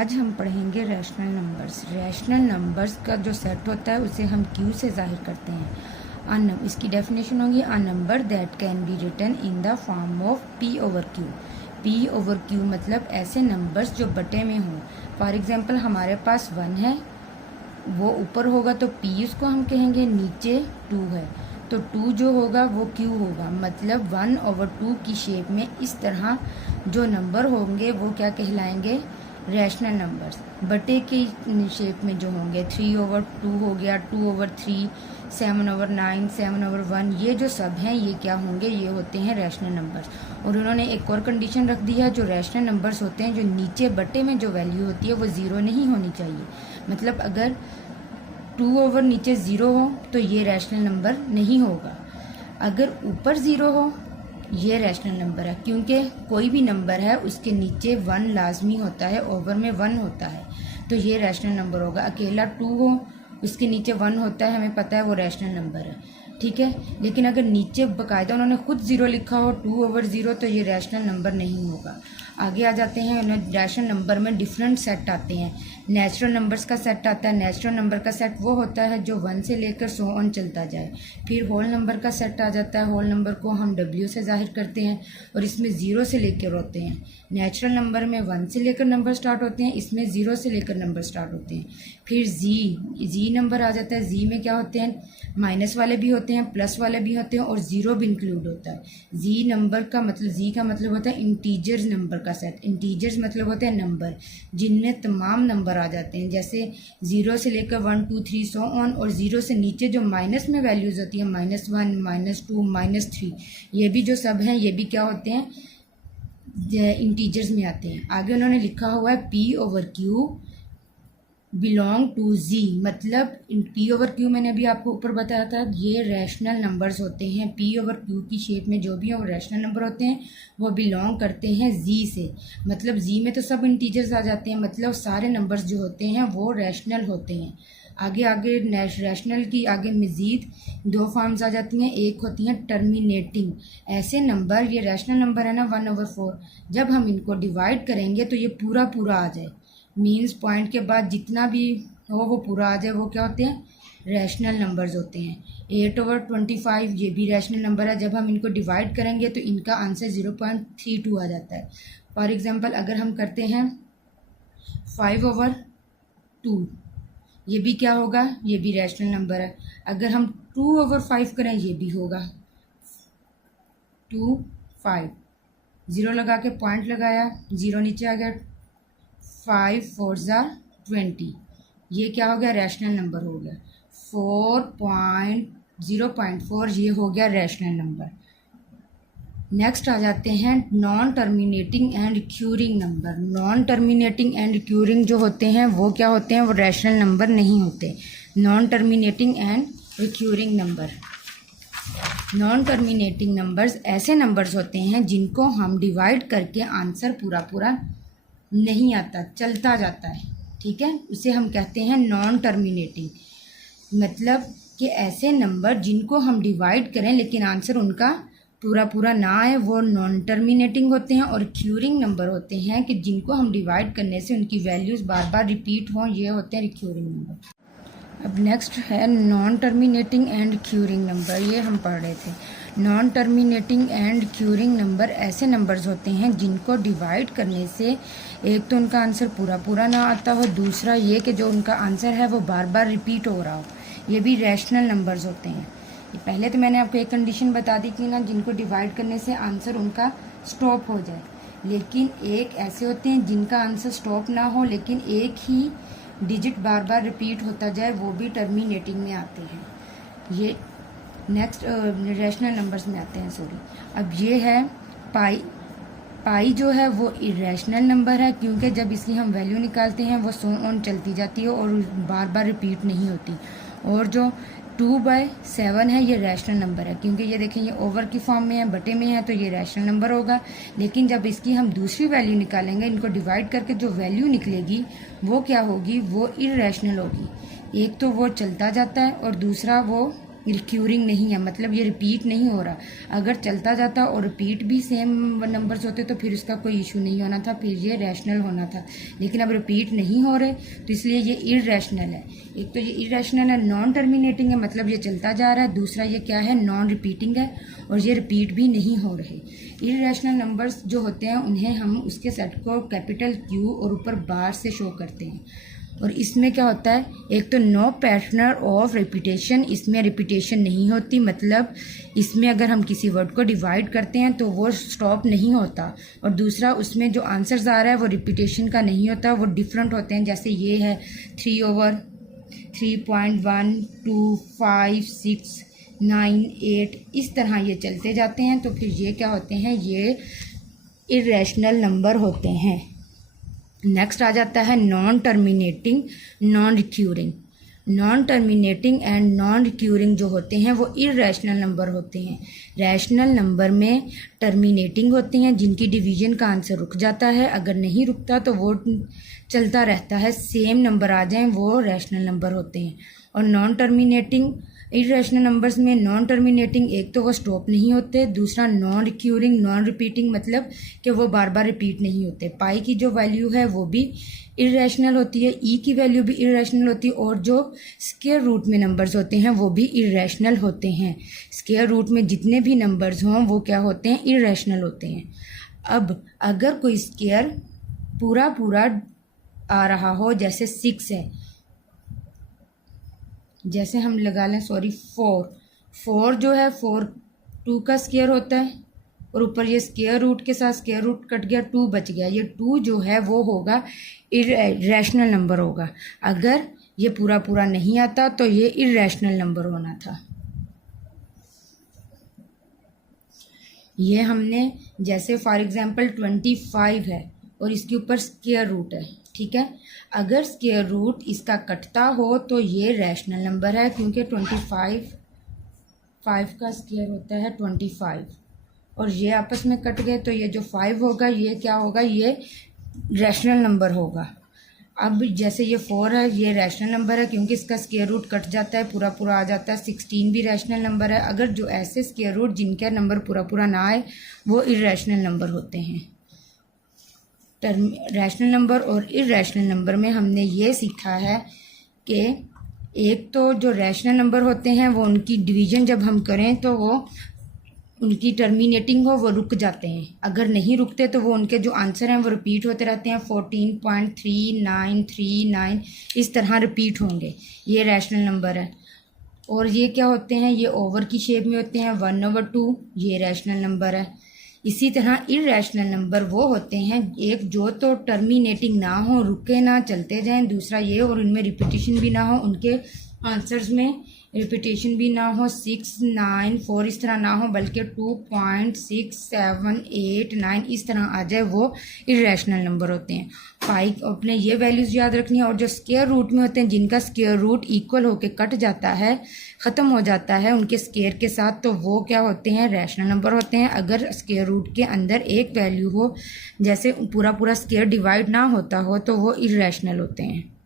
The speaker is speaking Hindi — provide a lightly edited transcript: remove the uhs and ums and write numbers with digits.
आज हम पढ़ेंगे रैशनल नंबर्स। रैशनल नंबर्स का जो सेट होता है उसे हम क्यू से जाहिर करते हैं। इसकी डेफिनेशन होगी a number that can be written in the form of P over Q. P over Q मतलब ऐसे नंबर्स जो बटे में हों। फॉर एग्जांपल हमारे पास 1 है, वो ऊपर होगा तो पी उसको हम कहेंगे, नीचे 2 है तो 2 जो होगा वो क्यू होगा। मतलब 1/2 की शेप में इस तरह जो नंबर होंगे वो क्या कहलाएंगे, रैशनल नंबर्स। बटे की शेप में जो होंगे 3/2 हो गया, 2/3, 7/9, 7/1, ये जो सब हैं ये क्या होंगे, ये होते हैं रैशनल नंबर्स। और उन्होंने एक और कंडीशन रख दी है, जो रैशनल नंबर्स होते हैं जो नीचे बटे में जो वैल्यू होती है वो ज़ीरो नहीं होनी चाहिए। मतलब अगर 2 ओवर नीचे ज़ीरो हो तो ये रैशनल नंबर नहीं होगा। अगर ऊपर ज़ीरो हो ये रैशनल नंबर है, क्योंकि कोई भी नंबर है उसके नीचे 1 लाजमी होता है, ओवर में 1 होता है तो ये रैशनल नंबर होगा। अकेला 2 हो उसके नीचे 1 होता है, हमें पता है वो रैशनल नंबर है, ठीक है। लेकिन अगर नीचे बाकायदा उन्होंने खुद ज़ीरो लिखा हो 2/0 तो ये रैशनल नंबर नहीं होगा। आगे आ जाते हैं, रैशनल नंबर में डिफरेंट सेट आते हैं। नेचुरल नंबर्स का सेट आता है। नेचुरल नंबर का सेट वो होता है जो 1 से लेकर 100 ऑन चलता जाए। फिर होल नंबर का सेट आ जाता है। होल नंबर को हम W से जाहिर करते हैं और इसमें 0 से लेकर होते हैं। नेचुरल नंबर में 1 से लेकर नंबर स्टार्ट होते हैं, इसमें 0 से लेकर नंबर स्टार्ट होते हैं। फिर जी नंबर आ जाता है। जी में क्या होते हैं, माइनस वाले भी होते हैं, प्लस वाले भी होते हैं और 0 भी इंक्लूड होता है। जी का मतलब होता है इंटीजर्स नंबर का सेट। इंटीजर्स मतलब होते हैं नंबर जिनमें तमाम नंबर आ जाते हैं, जैसे 0 से लेकर 1 2 3 सो ऑन, और 0 से नीचे जो माइनस में वैल्यूज़ होती हैं -1 -2 -3, ये भी जो सब हैं ये भी क्या होते हैं, इंटीजर्स में आते हैं। आगे उन्होंने लिखा हुआ है P/Q बिलोंग टू जी। मतलब P/Q मैंने अभी आपको ऊपर बताया था, ये रैशनल नंबर्स होते हैं। P/Q की शेप में जो भी है वो रैशनल नंबर होते हैं, वो बिलोंग करते हैं जी से। मतलब जी में तो सब इंटीजर्स आ जाते हैं, मतलब सारे नंबर्स जो होते हैं वो रैशनल होते हैं। आगे रैशनल की आगे मज़ीद 2 फॉर्म्स आ जाती हैं। एक होती हैं टर्मिनेटिंग। ऐसे नंबर, ये रैशनल नंबर है ना 1/4, जब हम इनको डिवाइड करेंगे तो ये पूरा आ जाए, मीन्स पॉइंट के बाद जितना भी हो वो पूरा आ जाए, वो क्या होते हैं, रैशनल नंबर्स होते हैं। 8/25 ये भी रैशनल नंबर है, जब हम इनको डिवाइड करेंगे तो इनका आंसर 0.32 आ जाता है। फॉर एग्जांपल अगर हम करते हैं 5/2, ये भी क्या होगा, ये भी रैशनल नंबर है। अगर हम 2/5 करें ये भी होगा 2 5, 0 लगा के पॉइंट लगाया, 0 नीचे आ गया, 5 4 20, ये क्या हो गया, रैशनल नंबर हो गया। 0.4 ये हो गया रैशनल नंबर। नेक्स्ट आ जाते हैं non terminating and recurring number. Non terminating and recurring जो होते हैं वो क्या होते हैं, वो रैशनल नंबर नहीं होते। Non terminating and recurring number, non terminating numbers ऐसे नंबर्स होते हैं जिनको हम डिवाइड करके आंसर पूरा नहीं आता, चलता जाता है, ठीक है। उसे हम कहते हैं नॉन टर्मिनेटिंग। मतलब कि ऐसे नंबर जिनको हम डिवाइड करें लेकिन आंसर उनका पूरा ना आए, वो नॉन टर्मिनेटिंग होते हैं। और रिक्यूरिंग नंबर होते हैं कि जिनको हम डिवाइड करने से उनकी वैल्यूज़ बार रिपीट हों, ये होते हैं रिक्यूरिंग नंबर। अब नेक्स्ट है non terminating and recurring number, ये हम पढ़ रहे थे। Non terminating and recurring number ऐसे नंबर्स होते हैं जिनको डिवाइड करने से एक तो उनका आंसर पूरा ना आता हो, दूसरा ये कि जो उनका आंसर है वो बार रिपीट हो रहा हो। ये भी रैशनल नंबर्स होते हैं। पहले तो मैंने आपको एक कंडीशन बता दी कि ना जिनको डिवाइड करने से आंसर उनका स्टॉप हो जाए, लेकिन एक ऐसे होते हैं जिनका आंसर स्टॉप ना हो लेकिन एक ही डिजिट बार रिपीट होता जाए, वो भी टर्मिनेटिंग में आते हैं। ये नेक्स्ट रैशनल नंबर्स में आते हैं, सॉरी। अब ये है पाई जो है वो इरेशनल नंबर है, क्योंकि जब इसकी हम वैल्यू निकालते हैं वो 100 ऑन चलती जाती है और बार रिपीट नहीं होती। और जो 2/7 है ये रैशनल नंबर है, क्योंकि ये देखें ये ओवर की फॉर्म में है, बटे में है, तो ये रैशनल नंबर होगा। लेकिन जब इसकी हम दूसरी वैल्यू निकालेंगे, इनको डिवाइड करके जो वैल्यू निकलेगी वो क्या होगी, वो इरेशनल होगी। एक तो वो चलता जाता है और दूसरा वो रिक्यूरिंग नहीं है, मतलब ये रिपीट नहीं हो रहा। अगर चलता जाता और रिपीट भी सेम नंबर्स होते तो फिर उसका कोई इशू नहीं होना था, फिर ये रैशनल होना था। लेकिन अब रिपीट नहीं हो रहे तो इसलिए ये इररेशनल है। एक तो ये इररेशनल है, नॉन टर्मिनेटिंग है, मतलब ये चलता जा रहा है। दूसरा ये क्या है, नॉन रिपीटिंग है और ये रिपीट भी नहीं हो रहे। इररेशनल नंबर्स जो होते हैं उन्हें हम उसके सेट को कैपिटल Q और ऊपर बार से शो करते हैं। और इसमें क्या होता है, एक तो नो पैटर्न ऑफ रिपीटेशन, इसमें रिपीटेशन नहीं होती, मतलब इसमें अगर हम किसी वर्ड को डिवाइड करते हैं तो वो स्टॉप नहीं होता। और दूसरा उसमें जो आंसर्स आ रहा है वो रिपीटेशन का नहीं होता, वो डिफरेंट होते हैं। जैसे ये है 3/3.12569 इस तरह ये चलते जाते हैं। तो फिर ये क्या होते हैं, ये इररेशनल नंबर होते हैं। नेक्स्ट आ जाता है non terminating, non recurring. Non terminating and non recurring जो होते हैं वो इररेशनल नंबर होते हैं। रैशनल नंबर में टर्मिनेटिंग होते हैं जिनकी डिवीजन का आंसर रुक जाता है, अगर नहीं रुकता तो वो चलता रहता है, सेम नंबर आ जाएं वो रैशनल नंबर होते हैं। और नॉन टर्मिनेटिंग इररेशनल नंबर्स में नॉन टर्मिनेटिंग, एक तो वो स्टॉप नहीं होते, दूसरा नॉन रिक्यूरिंग, नॉन रिपीटिंग, मतलब कि वो बार बार रिपीट नहीं होते। पाई की जो वैल्यू है वो भी इररेशनल होती है, ई की वैल्यू भी इररेशनल होती है, और जो स्क्वायर रूट में नंबर्स होते हैं वो भी इररेशनल होते हैं। स्क्वायर रूट में जितने भी नंबर्स हों वो क्या होते हैं, इररेशनल होते हैं। अब अगर कोई स्क्वायर पूरा पूरा आ रहा हो, जैसे 6 है, जैसे हम लगा लें 4 जो है 4 2 का स्क्वायर होता है, और ऊपर ये स्क्वायर रूट के साथ स्क्वायर रूट कट गया, 2 बच गया। ये 2 जो है वो होगा इररेशनल नंबर होगा। अगर ये पूरा पूरा नहीं आता तो ये इररेशनल नंबर होना था। ये हमने जैसे फॉर एग्जांपल 25 है और इसके ऊपर स्क्वायर रूट है, ठीक है। अगर स्क्वायर रूट इसका कटता हो तो ये रैशनल नंबर है, क्योंकि 25 का स्क्वायर होता है 25, और ये आपस में कट गए तो ये जो 5 होगा ये क्या होगा, ये रैशनल नंबर होगा। अब जैसे ये 4 है, ये रैशनल नंबर है क्योंकि इसका स्क्वायर रूट कट जाता है, पूरा पूरा आ जाता है। 16 भी रैशनल नंबर है। अगर जो ऐसे स्क्वायर रूट जिनका नंबर पूरा पूरा ना आए वो इररेशनल नंबर होते हैं। रैशनल नंबर और इररेशनल नंबर में हमने ये सीखा है कि एक तो जो रैशनल नंबर होते हैं वो उनकी डिवीज़न जब हम करें तो वो उनकी टर्मिनेटिंग हो वो रुक जाते हैं, अगर नहीं रुकते तो वो उनके जो आंसर हैं वो रिपीट होते रहते हैं। 14.3939 इस तरह रिपीट होंगे, ये रैशनल नंबर है। और ये क्या होते हैं, ये ओवर की शेप में होते हैं, 1/2 ये रैशनल नंबर है। इसी तरह इररेशनल नंबर वो होते हैं, एक जो तो टर्मिनेटिंग ना हो, रुके ना, चलते जाएं, दूसरा ये और उनमें रिपीटिशन भी ना हो, उनके आंसर्स में रिपीटेशन भी ना हो, 6, 9, 4 इस तरह ना हो, बल्कि 2.6789 इस तरह आ जाए, वो इररेशनल नंबर होते हैं। पाई अपने ये वैल्यूज़ याद रखनी है। और जो स्क्वायर रूट में होते हैं जिनका स्क्वायर रूट इक्वल होके कट जाता है, ख़त्म हो जाता है उनके स्क्वायर के साथ, तो वो क्या होते हैं, रैशनल नंबर होते हैं। अगर स्क्वायर रूट के अंदर एक वैल्यू हो, जैसे पूरा पूरा स्क्वायर डिवाइड ना होता हो, तो वो इररेशनल होते हैं।